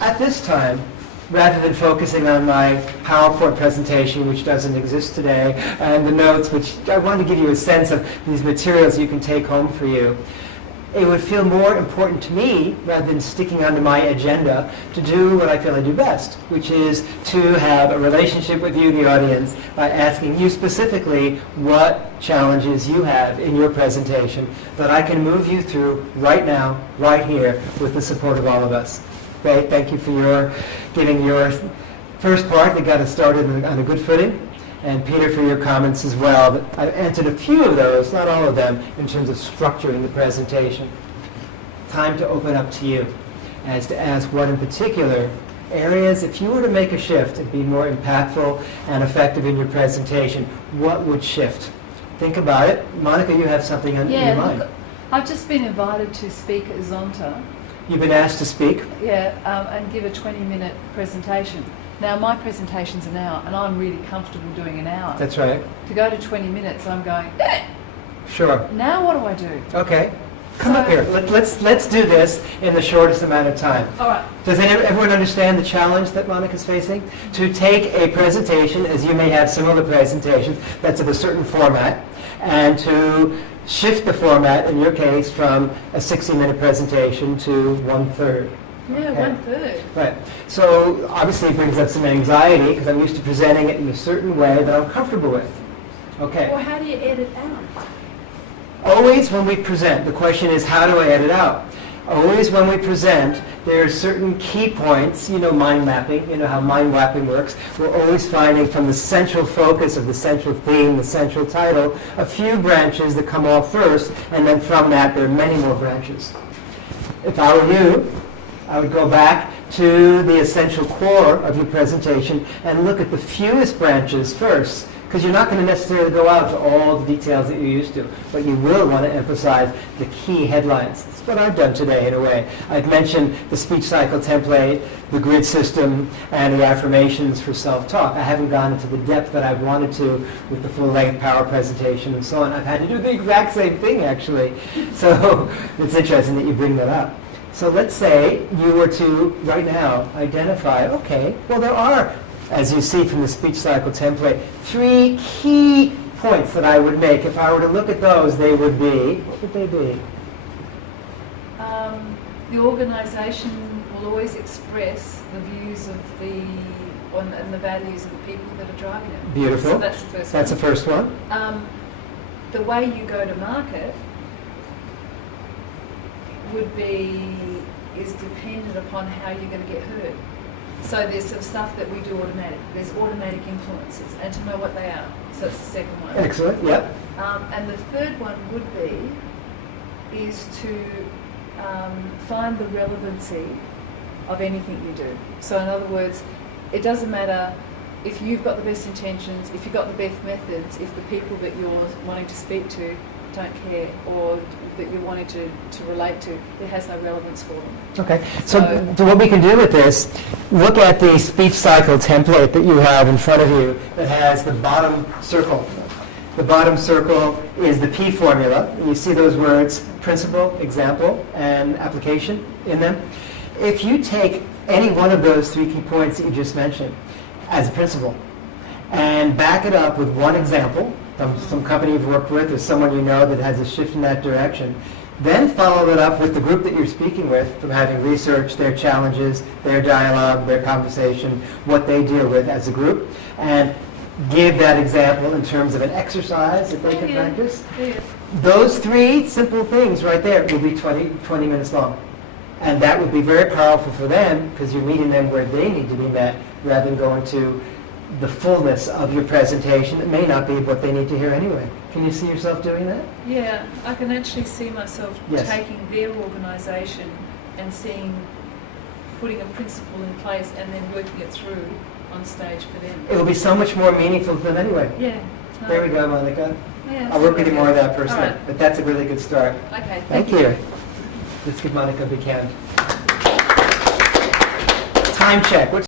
at this time, rather than focusing on my PowerPoint presentation, which doesn't exist today, and the notes, which I wanted to give you a sense of these materials you can take home for you, it would feel more important to me, rather than sticking onto my agenda, to do what I feel I do best, which is to have a relationship with you, the audience, by asking you specifically what challenges you have in your presentation that I can move you through right now, right here, with the support of all of us. Okay, thank you for your giving your first part that got us started on a good footing. And Peter, for your comments as well. I've answered a few of those, not all of them, in terms of structuring the presentation. Time to open up to you as to ask what in particular areas, if you were to make a shift and be more impactful and effective in your presentation, what would shift? Think about it. Monica, you have something on your mind. Look, I've just been invited to speak at Zonta. You've been asked to speak? Yeah, and give a 20-minute presentation. Now, my presentation's an hour, and I'm really comfortable doing an hour. That's right. To go to 20 minutes, I'm going, Sure. now what do I do? Okay. Come up here. Let's do this in the shortest amount of time. All right. Does everyone understand the challenge that Monica's facing? To take a presentation, as you may have similar presentations, that's of a certain format, and to shift the format, in your case, from a 60-minute presentation to 1/3. Yeah, Okay. 1/3. Right. So obviously it brings up some anxiety because I'm used to presenting it in a certain way that I'm comfortable with. Okay. Well, how do you edit out? Always when we present, the question is, how do I edit out? Always when we present, there are certain key points, you know, mind mapping, you know how mind mapping works. We're always finding from the central focus of the central theme, the central title, a few branches that come off first, and then from that there are many more branches. If I were you, I would go back to the essential core of your presentation and look at the fewest branches first, because you're not going to necessarily go out to all the details that you're used to, but you will want to emphasize the key headlines. That's what I've done today in a way. I've mentioned the speech cycle template, the grid system, and the affirmations for self-talk. I haven't gone into the depth that I wanted to with the full-length power presentation and so on. I've had to do the exact same thing, actually. So it's interesting that you bring that up. So let's say you were to, right now, identify, okay, well there are, as you see from the speech cycle template, 3 key points that I would make. If I were to look at those, they would be, what would they be? The organisation will always express the views of and the values of the people that are driving it. Beautiful. So that's the first That's the first one. The way you go to market is dependent upon how you're going to get heard. So there's some stuff that we do automatic. There's automatic influences, and to know what they are. So that's the second one. Excellent, yep. And the third one would is to find the relevancy of anything you do. So in other words, it doesn't matter if you've got the best intentions, if you've got the best methods, if the people that you're wanting to speak to don't care, or that you're wanting to relate to, it has no relevance for them. Okay, so what we can do with this, look at the speech cycle template that you have in front of you that has the bottom circle. The bottom circle is the P formula. You see those words, principle, example, and application in them. If you take any one of those 3 key points that you just mentioned as a principle and back it up with one example from some company you've worked with or someone you know that has a shift in that direction, then follow it up with the group that you're speaking with from having researched their challenges, their dialogue, their conversation, what they deal with as a group, and give that example in terms of an exercise that they can practice. Yeah. Those 3 simple things right there will be 20 minutes long. And that would be very powerful for them because you're meeting them where they need to be met rather than going to the fullness of your presentation that may not be what they need to hear anyway. Can you see yourself doing that? Yeah, I can actually see myself taking their organisation and putting a principle in place and then working it through on stage for them. It will be so much more meaningful to them anyway. Yeah. There we go, Monica. Yeah, I'll work with you more on that personally, right. but that's a really good start. Okay, Thank you. Let's give Monica a big hand. Time check.